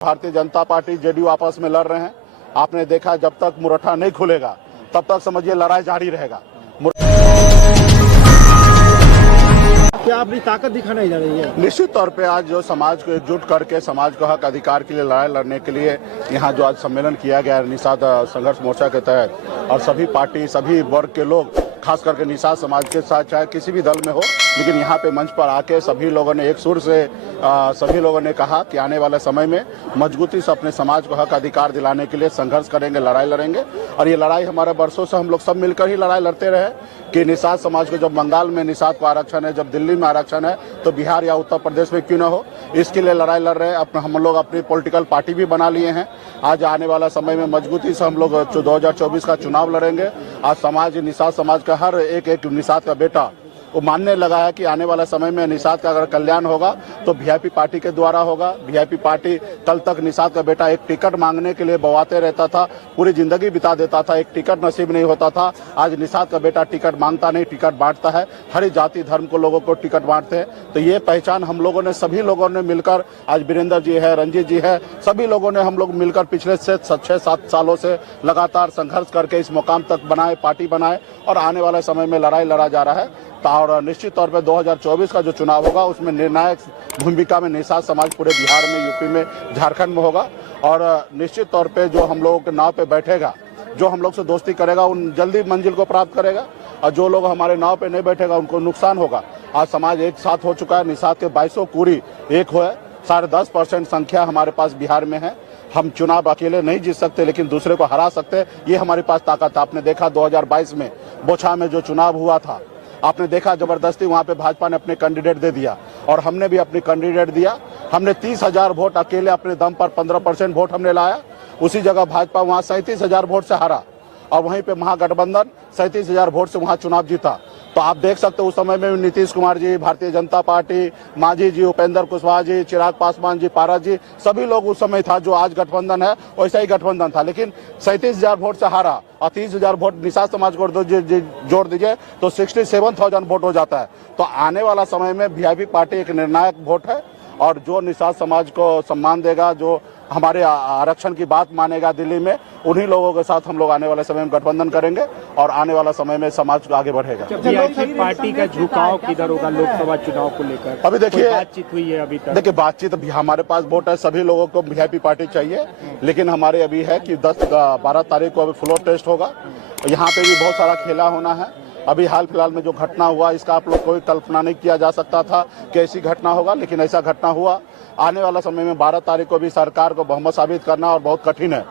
Bharatiya Janata party JDU आपस में लड़ रहे हैं। आपने देखा जब तक मुरठा नहीं खुलेगा तब तक समझिए लड़ाई जारी रहेगा। क्या अपनी ताकत दिखाने जा रही है? निश्चित तौर पे आज जो समाज को एकजुट करके समाज को हक अधिकार के लिए लड़ाई लड़ने के लिए यहाँ जो आज सम्मेलन किया गया है निषाद संघर्ष मोर्चा के तहत, और सभी पार्टी सभी वर्ग के लोग खास करके निषाद समाज के साथ चाहे किसी भी दल में हो, लेकिन यहाँ पे मंच पर आके सभी लोगों ने एक सुर से सभी लोगों ने कहा कि आने वाले समय में मजबूती से अपने समाज को हक अधिकार दिलाने के लिए संघर्ष करेंगे, लड़ाई लड़ेंगे। और ये लड़ाई हमारे वर्षों से हम लोग सब मिलकर ही लड़ाई लड़ते रहे कि निषाद समाज को जब बंगाल में निषाद को आरक्षण है, जब दिल्ली में आरक्षण है, तो बिहार या उत्तर प्रदेश में क्यों न हो, इसके लिए लड़ाई लड़ रहे हैं। हम लोग अपनी पॉलिटिकल पार्टी भी बना लिए हैं। आज आने वाला समय में मजबूती से हम लोग 2024 का चुनाव लड़ेंगे। आज समाज निषाद समाज का हर एक निषाद का बेटा वो मानने लगा है कि आने वाला समय में निषाद का अगर कल्याण होगा तो वीआईपी पार्टी के द्वारा होगा। वीआईपी पार्टी कल तक निषाद का बेटा एक टिकट मांगने के लिए बवाते रहता था, पूरी जिंदगी बिता देता था, एक टिकट नसीब नहीं होता था। आज निषाद का बेटा टिकट मांगता नहीं, टिकट बांटता है, हर जाति धर्म को लोगों को टिकट बांटते हैं। तो ये पहचान हम लोगों ने सभी लोगों ने मिलकर, आज वीरेंद्र जी है, रंजीत जी है, सभी लोगों ने हम लोग मिलकर पिछले 6-7 सालों से लगातार संघर्ष करके इस मुकाम तक बनाए, पार्टी बनाए, और आने वाले समय में लड़ाई लड़ा जा रहा है। और निश्चित तौर पे 2024 का जो चुनाव होगा उसमें निर्णायक भूमिका में निषाद समाज पूरे बिहार में, यूपी में, झारखंड में होगा। और निश्चित तौर पे जो हम लोगों के नाव पे बैठेगा, जो हम लोग से दोस्ती करेगा, उन जल्दी मंजिल को प्राप्त करेगा, और जो लोग हमारे नाव पे नहीं बैठेगा उनको नुकसान होगा। आज समाज एक साथ हो चुका है, निषाद के 22 कुरी एक हुआ है, 10.5% संख्या हमारे पास बिहार में है। हम चुनाव अकेले नहीं जीत सकते लेकिन दूसरे को हरा सकते हैं, ये हमारे पास ताकत है। आपने देखा 2022 में बोछा में जो चुनाव हुआ था, आपने देखा जबरदस्ती वहां पे भाजपा ने अपने कैंडिडेट दे दिया और हमने भी अपनी कैंडिडेट दिया। हमने 30,000 वोट अकेले अपने दम पर 15% वोट हमने लाया। उसी जगह भाजपा वहां 37,000 वोट से हारा, और वहीं पे महागठबंधन 37,000 वोट से वहां चुनाव जीता। तो आप देख सकते हो उस समय में नीतीश कुमार जी, भारतीय जनता पार्टी, मांझी जी, उपेंद्र कुशवाहा जी, चिराग पासवान जी, पारस जी, सभी लोग उस समय था। जो आज गठबंधन है वैसा ही गठबंधन था, लेकिन 37,000 वोट से हारा, और 30,000 वोट निषाद समाज को जोड़ दीजिए तो 67,000 वोट हो जाता है। तो आने वाला समय में वीआईपी पार्टी एक निर्णायक वोट है, और जो निषाद समाज को सम्मान देगा, जो हमारे आरक्षण की बात मानेगा दिल्ली में, उन्हीं लोगों के साथ हम लोग आने वाले समय में गठबंधन करेंगे और आने वाला समय में समाज को आगे बढ़ेगा। वीआईपी पार्टी का झुकाव किधर होगा लोकसभा चुनाव को लेकर? अभी देखिए बातचीत हुई है अभी तक? देखिए बातचीत अभी हमारे पास वोट है, सभी लोगों को वीआईपी पार्टी चाहिए, लेकिन हमारे अभी है कि 10-12 तारीख को अभी फ्लोर टेस्ट होगा। यहाँ पे भी बहुत सारा खेला होना है। अभी हाल फिलहाल में जो घटना हुआ इसका आप लोग कोई कल्पना नहीं किया जा सकता था कि ऐसी घटना होगा, लेकिन ऐसा घटना हुआ। आने वाला समय में 12 तारीख को भी सरकार को बहुमत साबित करना और बहुत कठिन है,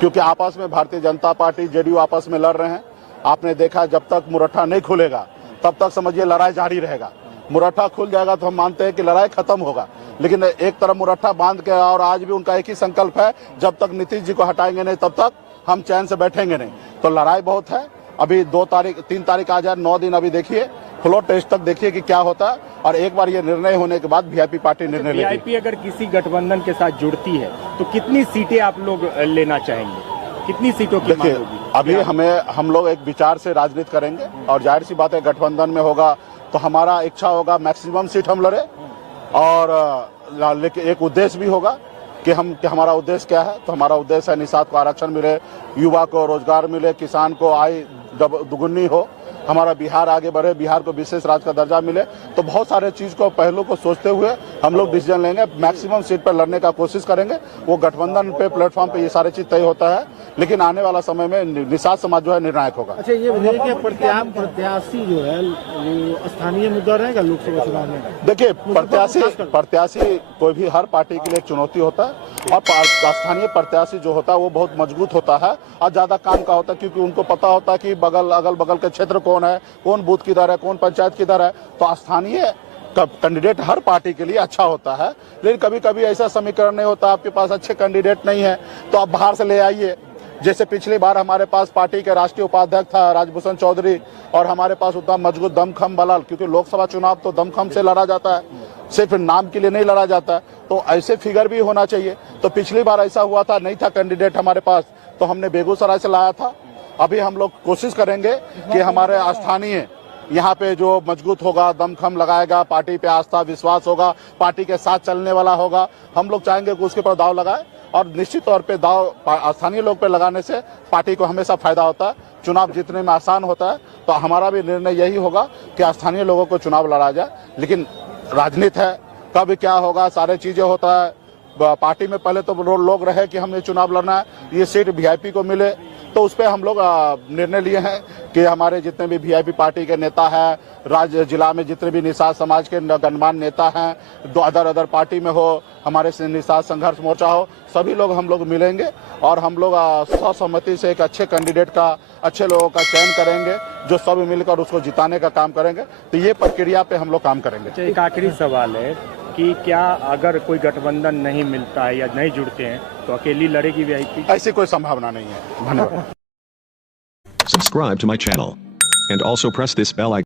क्योंकि आपस में भारतीय जनता पार्टी जेडीयू आपस में लड़ रहे हैं। आपने देखा जब तक मुरठा नहीं खुलेगा तब तक समझिए लड़ाई जारी रहेगा। मुरठा खुल जाएगा तो हम मानते हैं कि लड़ाई खत्म होगा, लेकिन एक तरफ मुरठा बांध के, और आज भी उनका एक ही संकल्प है, जब तक नीतीश जी को हटाएंगे नहीं तब तक हम चैन से बैठेंगे नहीं। तो लड़ाई बहुत है। अभी 3 तारीख आ जाए, 9 दिन अभी देखिए, फ्लोर टेस्ट तक देखिए कि क्या होता है, और एक बार ये निर्णय होने के बाद वीआईपी पार्टी निर्णय लेगी। वीआईपी अगर किसी गठबंधन के साथ जुड़ती है तो कितनी सीटें आप लोग लेना चाहेंगे? कितनी सीटों की मांग होगी? अभी हम लोग एक विचार से राजनीति करेंगे, और जाहिर सी बात है गठबंधन में होगा तो हमारा इच्छा होगा मैक्सिमम सीट हम लड़े, और लेकिन एक उद्देश्य भी होगा कि हमारा उद्देश्य क्या है। तो हमारा उद्देश्य है निषाद को आरक्षण मिले, युवा को रोजगार मिले, किसान को आय दुगुनी हो, हमारा बिहार आगे बढ़े, बिहार को विशेष राज्य का दर्जा मिले। तो बहुत सारे चीज को पहलू को सोचते हुए हम लोग डिसीजन लेंगे। मैक्सिमम सीट पर लड़ने का कोशिश करेंगे। वो गठबंधन पे प्लेटफॉर्म पे ये सारे चीज तय होता है, लेकिन आने वाला समय में निषाद समाज जो है निर्णायक होगा। अच्छा, ये बताइए कि प्रत्याशी जो है वो स्थानीय मुद्दा रहेगा लोकसभा चुनाव में? देखिए प्रत्याशी कोई भी हर पार्टी के लिए एक चुनौती होता है, और स्थानीय प्रत्याशी जो होता है वो बहुत मजबूत होता है और ज्यादा काम का होता है, क्योंकि उनको पता होता है कि अगल बगल के क्षेत्र कौन है, कौन बूथ किधर है, कौन पंचायत किधर है। तो स्थानीय कैंडिडेट हर पार्टी के लिए अच्छा होता है, लेकिन कभी कभी ऐसा समीकरण नहीं होता, आपके पास अच्छे कैंडिडेट नहीं है तो आप बाहर से ले आइए। जैसे पिछली बार हमारे पास पार्टी के राष्ट्रीय उपाध्यक्ष था राजभूषण चौधरी, और हमारे पास उतना मजबूत दमखम बलाल, क्योंकि लोकसभा चुनाव तो दमखम से लड़ा जाता है, सिर्फ नाम के लिए नहीं लड़ा जाता है। तो ऐसे फिगर भी होना चाहिए। तो पिछली बार ऐसा हुआ था, नहीं था कैंडिडेट हमारे पास, तो हमने बेगूसराय से लाया था। अभी हम लोग कोशिश करेंगे कि हमारे स्थानीय यहाँ पे जो मजबूत होगा, दमखम लगाएगा, पार्टी पे आस्था विश्वास होगा, पार्टी के साथ चलने वाला होगा, हम लोग चाहेंगे कि उसके पर दाव लगाए। और निश्चित तौर पे दाव स्थानीय लोग पे लगाने से पार्टी को हमेशा फायदा होता है, चुनाव जीतने में आसान होता है। तो हमारा भी निर्णय यही होगा कि स्थानीय लोगों को चुनाव लड़ा जाए। लेकिन राजनीति है, कब क्या होगा सारे चीजें होता है। पार्टी में पहले तो लोग रहे कि हमें चुनाव लड़ना है, ये सीट वीआईपी को मिले, तो उस पर हम लोग निर्णय लिए हैं कि हमारे जितने भी वीआईपी पार्टी के नेता हैं, राज्य जिला में जितने भी निषाद समाज के गणमान्य नेता हैं, अदर पार्टी में हो, हमारे निषाद संघर्ष मोर्चा हो, सभी लोग हम लोग मिलेंगे और हम लोग सर्वसम्मति से एक अच्छे कैंडिडेट का, अच्छे लोगों का चयन करेंगे, जो सब मिलकर उसको जिताने का काम करेंगे। तो ये प्रक्रिया पे हम लोग काम करेंगे। एक आखिरी सवाल है कि क्या अगर कोई गठबंधन नहीं मिलता है या नहीं जुड़ते हैं तो अकेली लड़ेगी वीआईपी? ऐसी कोई संभावना नहीं है। धन्यवाद। Subscribe to my channel and also press this bell icon.